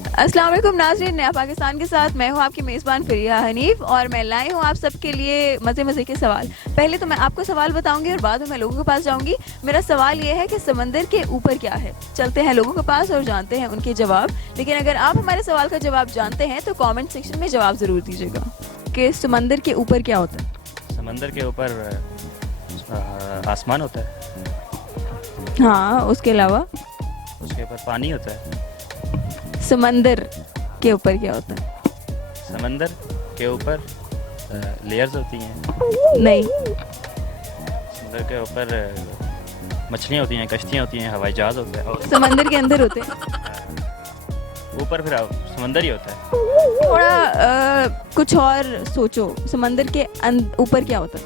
अस्सलाम वालेकुम नाज़रीन, नया पाकिस्तान के साथ मैं हूं आपकी मेज़बान फ़रिया हनीफ और मैं लाई हूं आप सबके लिए मज़े मज़े के सवाल। पहले तो मैं आपको सवाल बताऊंगी और बाद में मैं लोगों के पास जाऊंगी। मेरा सवाल ये है कि समंदर के ऊपर क्या है। चलते हैं लोगों के पास और जानते हैं उनके जवाब। लेकिन अगर आप हमारे सवाल का जवाब जानते हैं तो कॉमेंट सेक्शन में जवाब ज़रूर दीजिएगा कि समंदर के ऊपर क्या होता है। समंदर के ऊपर आसमान होता है, हाँ, उसके अलावा उसके ऊपर पानी होता है। समंदर के ऊपर क्या होता है? समंदर के ऊपर लेयर्स होती हैं। नहीं। समंदर के ऊपर मछलियाँ होती हैं, कश्तियाँ होती हैं, हवाई जहाज़ होता है। और समंदर के अंदर होते हैं। ऊपर फिर समंदर ही होता है। थोड़ा कुछ और सोचो, समंदर के ऊपर क्या होता है?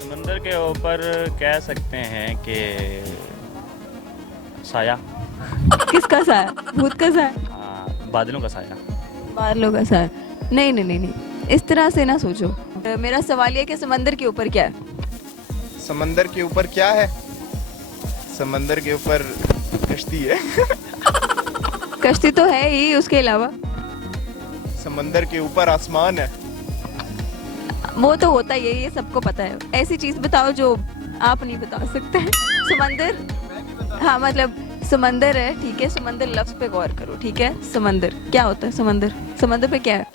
समंदर के ऊपर कह सकते हैं कि साया। किसका साया? भूत का साया? बादलों का साया। बादलों का साया? नहीं नहीं नहीं नहीं, इस तरह से ना सोचो। मेरा सवाल ये कि समंदर के ऊपर क्या है? समंदर के ऊपर क्या है? समंदर के ऊपर कश्ती है। कश्ती तो है ही, उसके अलावा समंदर के ऊपर आसमान है। वो तो होता ही है, ये सबको पता है। ऐसी चीज बताओ जो आप नहीं बता सकते। समंदर, हाँ मतलब समंदर है, ठीक है। समंदर लफ्ज पे गौर करो, ठीक है। समंदर क्या होता है? समंदर, समंदर पे क्या है?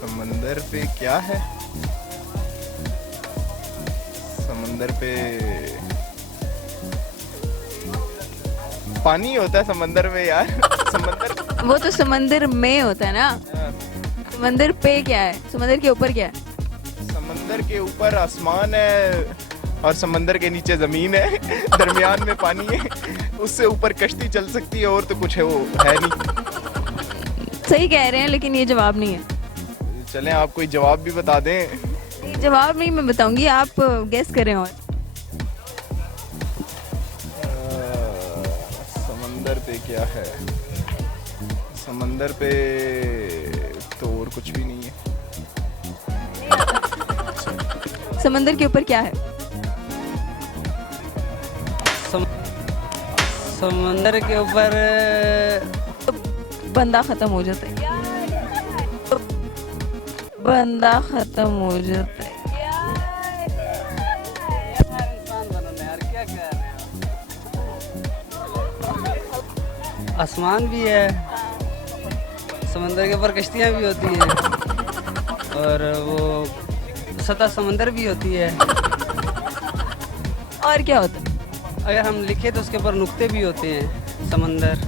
समंदर पे क्या है? समंदर पे पानी होता है समंदर में यार। समंदर वो तो समंदर में होता है ना। समंदर पे क्या है? समंदर के ऊपर क्या है? समंदर के ऊपर आसमान है और समंदर के नीचे जमीन है। दरमियान में पानी है, उससे ऊपर कश्ती चल सकती है और तो कुछ है वो है नहीं। सही कह रहे हैं लेकिन ये जवाब नहीं है। चलें आप कोई जवाब भी बता दें। ये जवाब नहीं मैं बताऊंगी, आप गेस करें। और समंदर पे क्या है? समंदर पे तो और कुछ भी नहीं है। समंदर के ऊपर क्या है? समंदर के ऊपर बंदा खत्म हो जाता है। बंदा खत्म हो जाता है। आसमान भी है, समंदर के ऊपर कश्तियाँ भी होती हैं और वो सतह समंदर भी होती है। और क्या होता है? अगर हम लिखे तो उसके ऊपर नुक्ते भी होते हैं। समंदर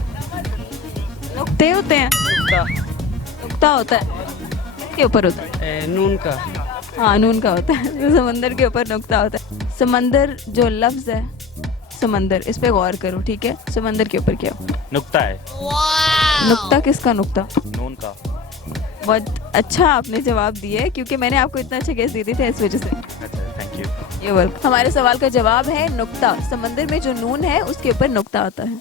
नुक्ते होते हैं। नुक्ता नुक्ता होता है, इसके ऊपर होता है। नून का। हाँ, नून का होता है। समंदर के ऊपर नुक्ता होता है। समंदर जो लफ्ज है समंदर, इस पे गौर करो, ठीक है। समंदर के ऊपर क्या? नुक्ता है। नुक्ता किसका नुक्ता? नून का। बहुत अच्छा आपने जवाब दिया है, क्योंकि मैंने आपको इतना अच्छा गेस दे दी थे इस वजह से। अच्छा, थैंक यू। ये वर्क हमारे सवाल का जवाब है नुक्ता। समंदर में जो नून है उसके ऊपर नुक्ता आता है।